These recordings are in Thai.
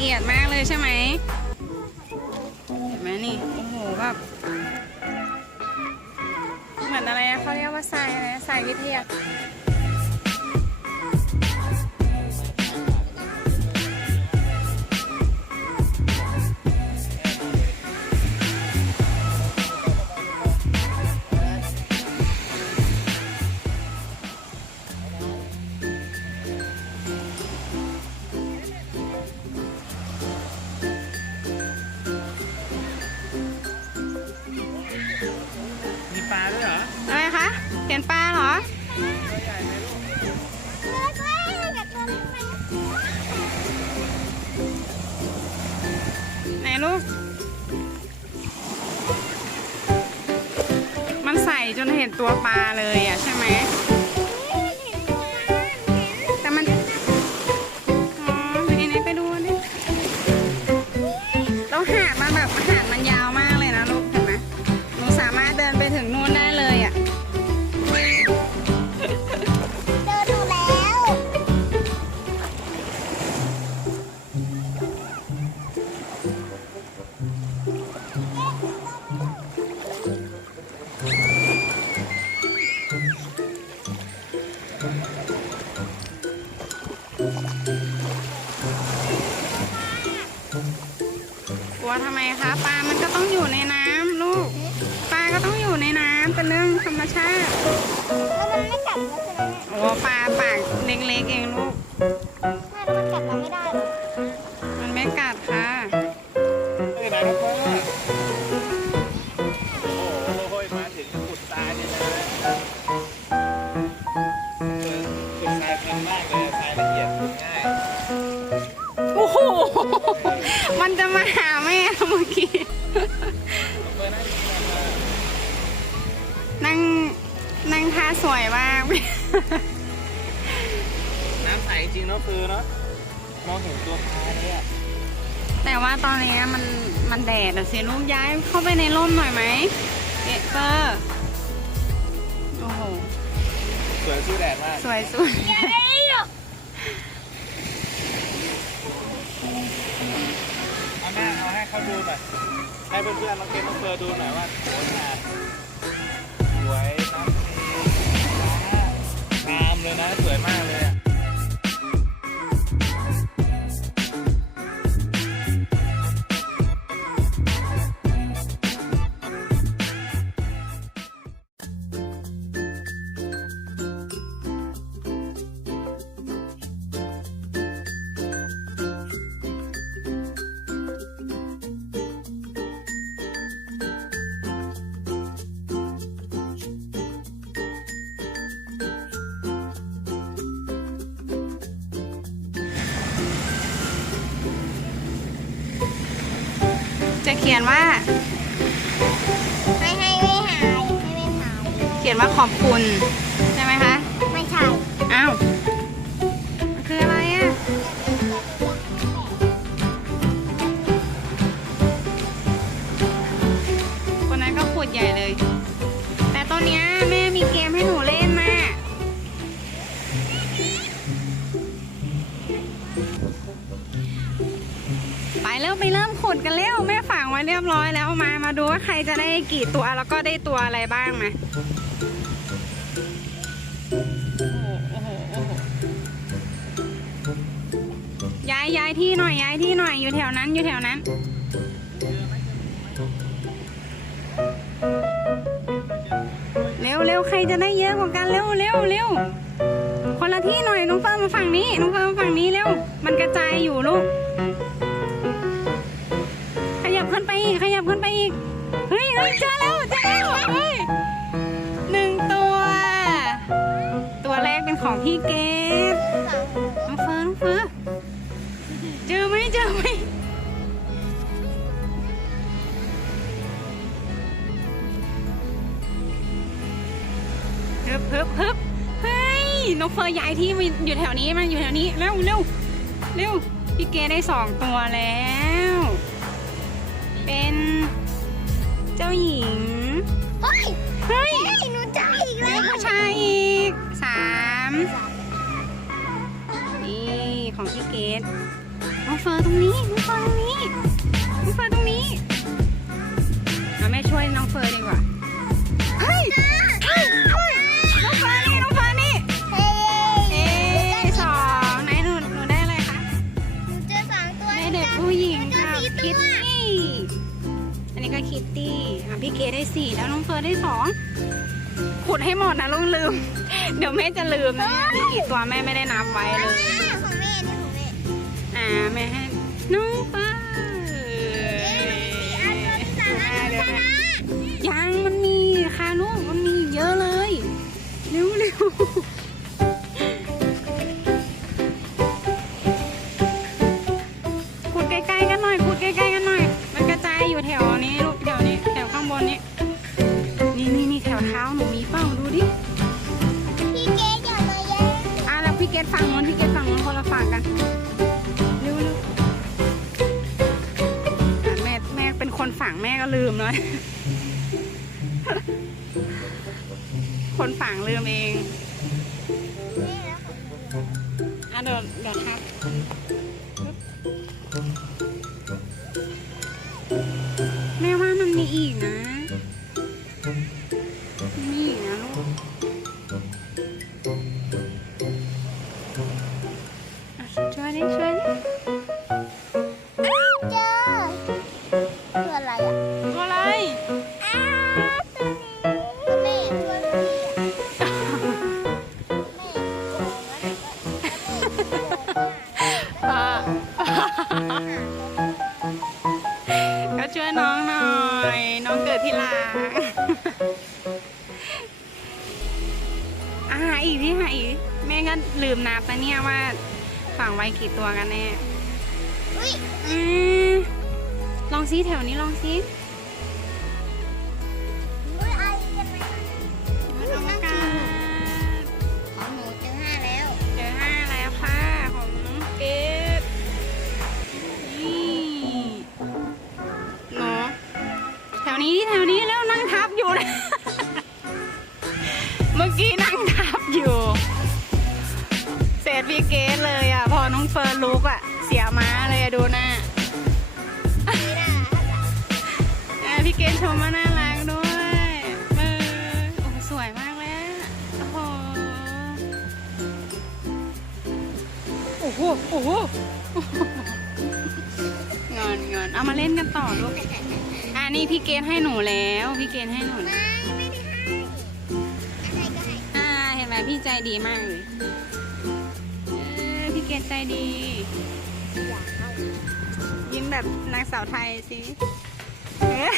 เอียดมากเลยใช่ไหมเห็นไหมนี่ โอ้โหแบบเหมือนอะไรเขาเรียกว่าทรายอะไรทรายวิทยา นลูก มันใส่จนเห็นตัวปลาเลยอะใช่ไหม ปลาปากเล็กๆเองลูก โอ้โห สวยสู้แดดมาก สวยสุด เอาหน้เอาให้เขาดูหน่อย ให้เพื่อนๆน้องเกมน้องเฟอร์ดูหน่อยว่าโหงานสวยนะงามเลยนะ สวยมากเลย จะเขียนว่า ไม่ให้ไม่หายไม่ไม่หายเขียนว่าขอบคุณ ใช่ไหมคะ ไม่ใช่ อ้าว ใครจะได้กี่ตัวแล้วก็ได้ตัวอะไรบ้างมาโอ้โหโอ้โหโอ้โหย้ายย้ายที่หน่อยย้ายที่หน่อยอยู่แถวนั้นอยู่แถวนั้น เร็วเร็วใครจะได้เยอะกว่ากันเร็วเร็วเร็วคนละที่หน่อยน้องเฟิร์นมาฝั่งนี้น้องเฟิร์นมาฝั่งนี้เร็วมันกระจายอยู่ลูกขยับขึ้นไปอีกขยับขึ้นไปอีก ฮ้ยเจอแล้วเจอแล้วเฮ้ยหนึ่งตัว ตัวแรกเป็นของพี่เกดน้องเฟิร์นน้องเฟิร์นเจอไหมเจอไหมฮึบฮึบฮึบเฮ้ยน้องเฟย์ย้ายที่มาอยู่แถวนี้มาอยู่แถวนี้เร็วเร็วเร็วพี่เกได้สองตัวแล้ว เป็น เจ้าหญิงเฮ้ยเฮ้ย เฮ้ย หนูจ่ายอีกเป็แล้นวผู้ชายอีกสามนี่ของพี่เกดน้องเฟย์ตรงนี้น้องเฟย์ตรงนี้น้องเฟย์ตรงนี้เอาแม่ช่วยน้องเฟย์ดีกว่า เฮ้ย เฮ้ย เฮ้ย พี่เกดได้สี่แล้วน้องเฟิร์นได้สองขุดให้หมดนะลุงลืม เดี๋ยวแม่จะลืมนะเนี่ยนี่กี่ตัวแม่ไม่ได้นับไว้เลยอ่าของแม่นี่ของแม่อ่าแม่ให้น้องเฟิร์นอันตัวที่สามอันตัวที่สามยังมันมีค่ะลูกมันมีเยอะเลยเร็วเตัวกันแน่ ไม่ได้ให้อะไรก็ให้อ่าเห็นไหมพี่ใจดีมากเลยเออพี่เกดใจดี อยากให้ยิ้มแบบนางสาวไทยสิเอ๊ะ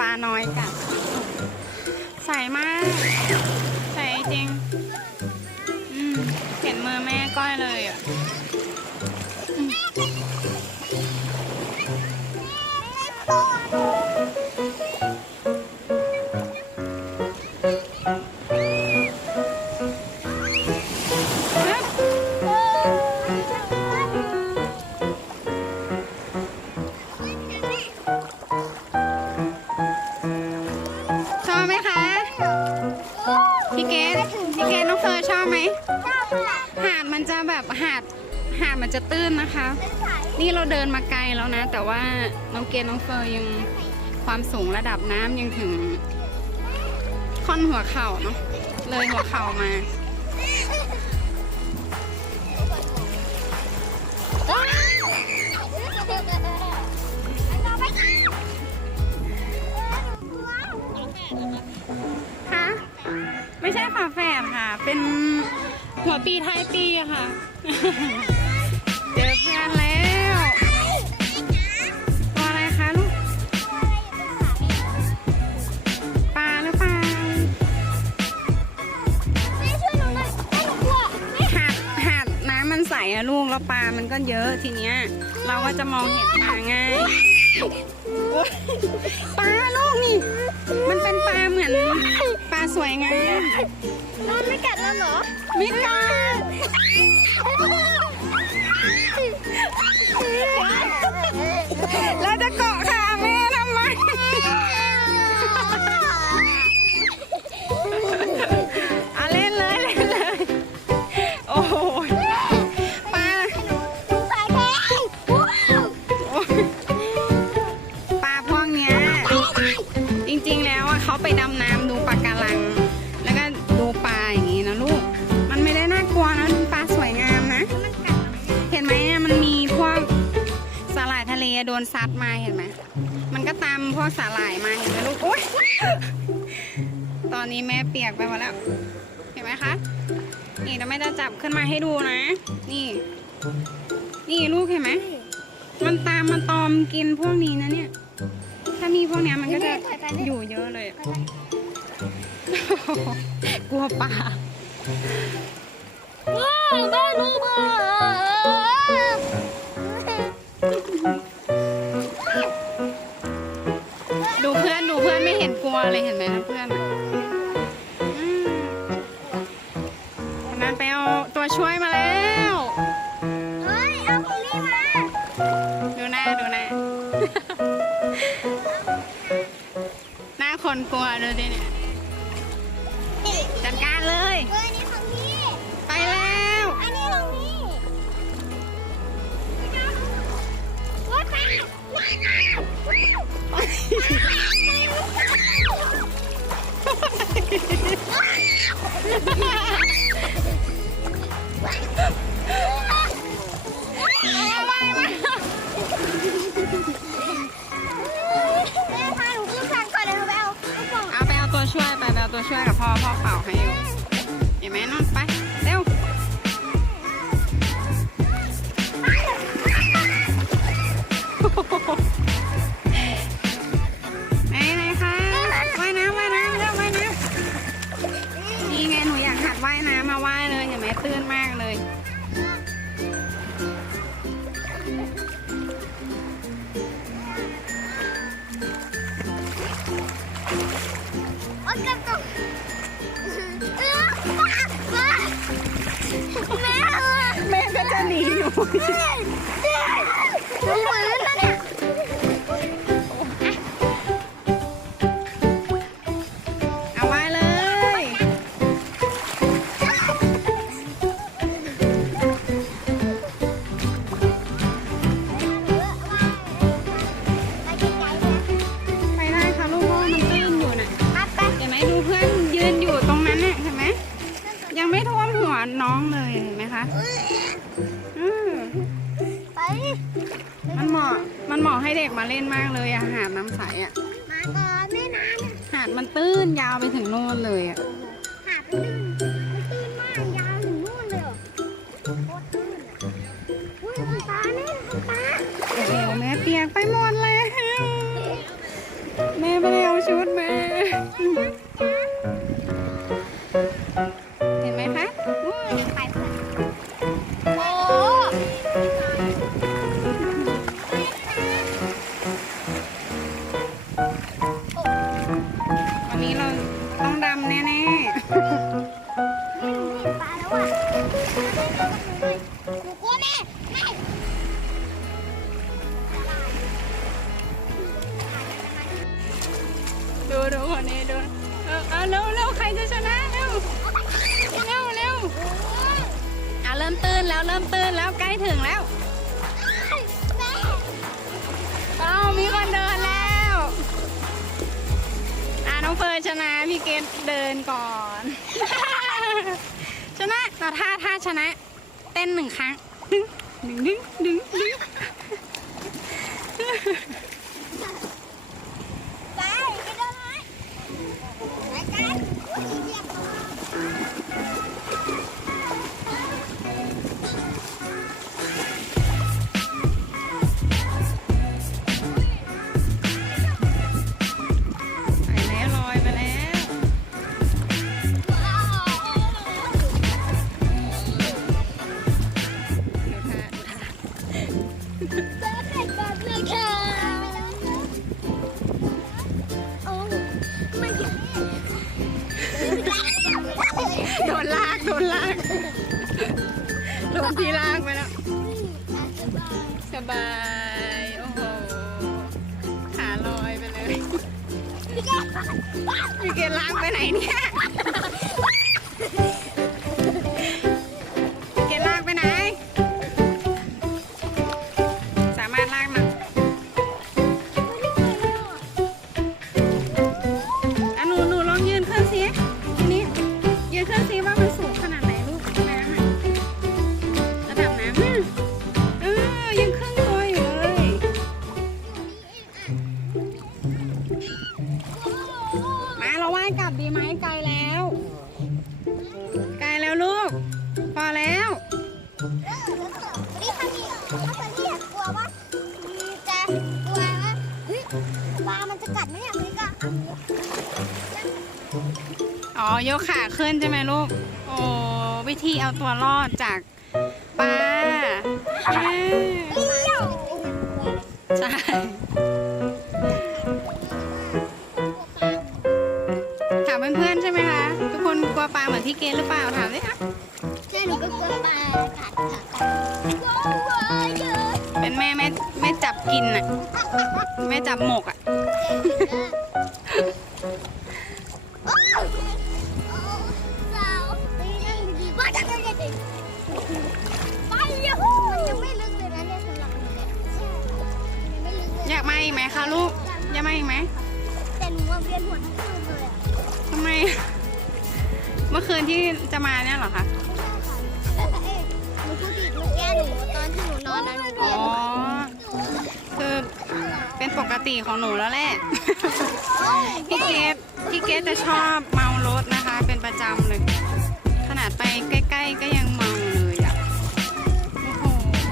ปลาน้อยกัน ใสมาก ใสจริง อืม เห็นมือแม่ก้อยเลยอะ เราเดินมาไกลแล้วนะ แต่ว่าน้องเกดน้องเฟอร์ยังความสูงระดับน้ำยังถึงค่อนหัวเข่าเนาะเลยหัวเข่ามาคะไม่ใช่ฝาแฝดค่ะ เป็นหัวปีท้ายปีค่ะ แล้วปลามันก็เยอะทีเนี้ย เราก็จะมองเห็นปลาง่ายโอ๊ยปลาลูกนี่ มันเป็นปลาเหมือนปลาสวยงามมันไม่กัดแล้วเหรอมิกาแล้วจะเก นซัดมาเห็นไหมมันก็ตามพวกสาหร่ายมาเห็นไหมลูกโอ๊ยตอนนี้แม่เปียกไปหมดแล้ว เห็นไหมคะ นี่เราไม่จะจับขึ้นมาให้ดูนะ นี่ นี่ลูกเห็นไหม มันตามมาตอมกินพวกนี้นะเนี่ย ถ้ามีพวกเนี้ยมันก็จะอยู่เยอะเลย กลัวปลาว้าวบ้าลูกอะ อนไม่เห็นกลัวเลยเห็นไหมนะเพื่อนอะอืมคนนั้นไปเอาตัวช่วยมาแล้วเฮ้ยเอาของนี่มา ดูหน้าดูหน้า หน้าคนกลัวดูดิเนี่ยจัดการเลย วย ห เด็กมาเล่นมากเลยอะหาดน้ำใสอะมาก่อนแม่น้ำเนี่ยหาดมันตื้นยาวไปถึงโน่นเลยอะ ดูดูคนนี้ดูเออเอาเร็วเร็วใครจะชนะเร็วเร็วเร็วอะเริ่มตื่นแล้วเริ่มตื่นแล้วใกล้ถึงแล้วเอ้ามีคนเดินแล้วอะน้องเฟิร์นชนะพี่เกดเดินก่อน ชนะเราท่าท่าชนะ เต้นหนึ่งครั้งดึงดึงดึงดึงดึง ยืนขึ้ นใช่ไหมลูก โอ้วิธีเอาตัวรอดจากปลาเอ้ยเลี้ยวใช่ถามเพื่อนๆใช่ไหมคะ ทุกคนกลัวปลาเหมือนที่เกณฑ์หรือเปล่าถามเลยค่ะใช่หนูก็กลัวปลากัดค่ะกลัวเยอะเป็นแม่แม่แม่จับกินอะ แม่จับหมกอะ ของหนูแล้วแหละ พี่เกดพี่เกดจะชอบเมารถนะคะ เป็นประจำเลย ขนาดไปใกล้ ๆ ก็ยังเมาเลยอะ โอ้โห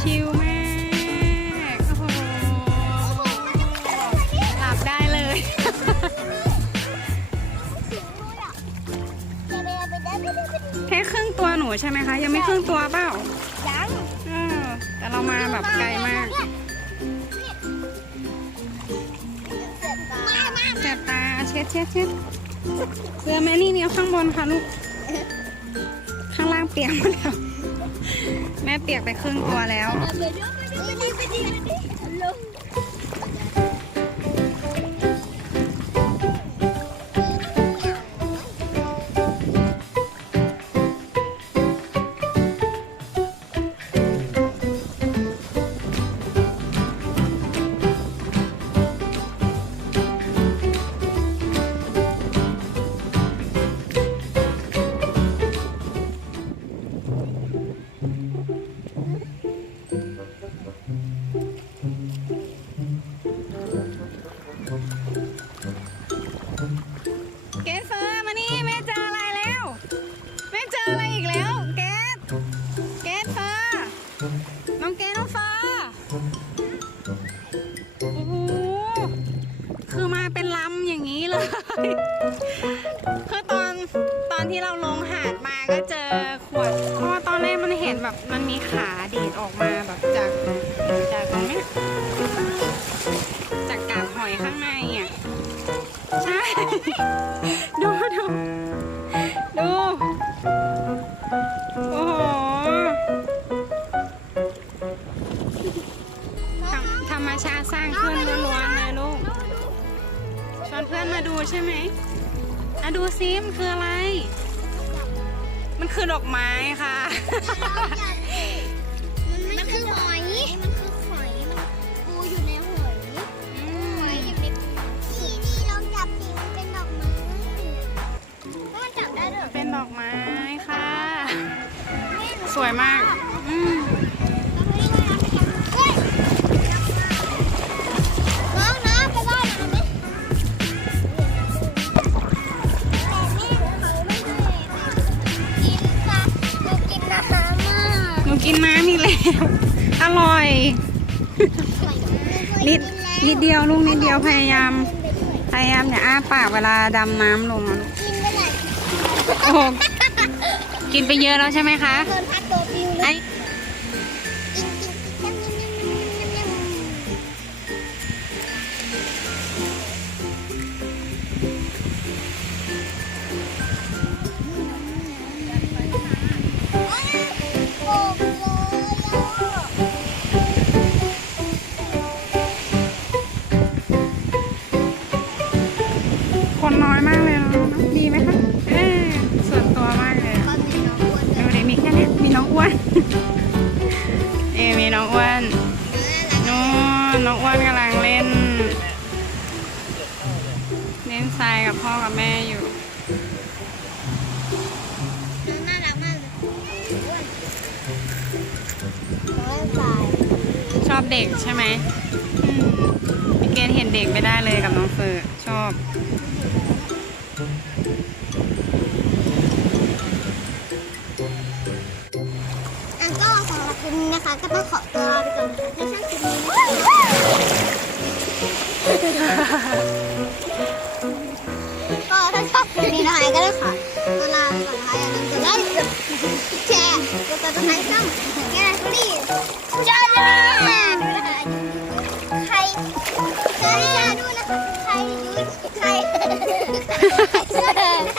ชิลมาก โอ้โห หลับได้เลย แค่ครึ่งตัวหนูใช่ไหมคะ ยังไม่ครึ่งตัวเปล่า ยัง เออ แต่เรามาแบบไกลมาก เช็ดเช็ดเสื้อแม่นี่เนี่ยข้างบนค่ะลูก ข้างล่างเปียกหมดแล้ว แม่เปียกไปครึ่งตัวแล้ว ไปดูไปดูไปดู ข้างในอะใช่ ดูดูดู โอ้โหธรรมธรรมชาติสร้างขึ้นล้วนๆเลยลูกชวนเพื่อนมาดูใช่ไหมอะดูซิมันคืออะไร มันคือดอกไม้ค่ะมัน แล้วอร่อย นิดนิดเดียวลูกนิดเดียวพยายาม พยายามอย่าอ้าปากเวลาดำน้ำลงอะลูกกินไปไหนโอ้โหกินไปเยอะแล้วใช่ไหมคะ โดนพัด มากเลยเนอะดีไหมคะเออส่วนตัวมากเลยอะก็มีน้องอ้วนดูดิมีแค่เนี้ยมีน้องอ้วน เอมีน้องอ้วนนู้นน้องอ้วนกำลังเล่น เล่นทรายกับพ่อกับแม่อยู่น่ารักมากเลยอ้วนน้อยสาย ชอบเด็กใช่ไหมอืมพี่เกดเห็นเด็กไม่ได้เลยกับน้องเฟิร์นชอบ อันก็สำหรับคลิปนี้นะคะ ก็ต้องขอตัวลาไปก่อนในช่วงคลิปนี้ก็ถ้าชอบคลิปนี้นะคะก็ต้องขอตัวลาไปก่อนนะคะอย่าลืมกดไลค์กดแชร์กดติดตามช่องแก Yeah.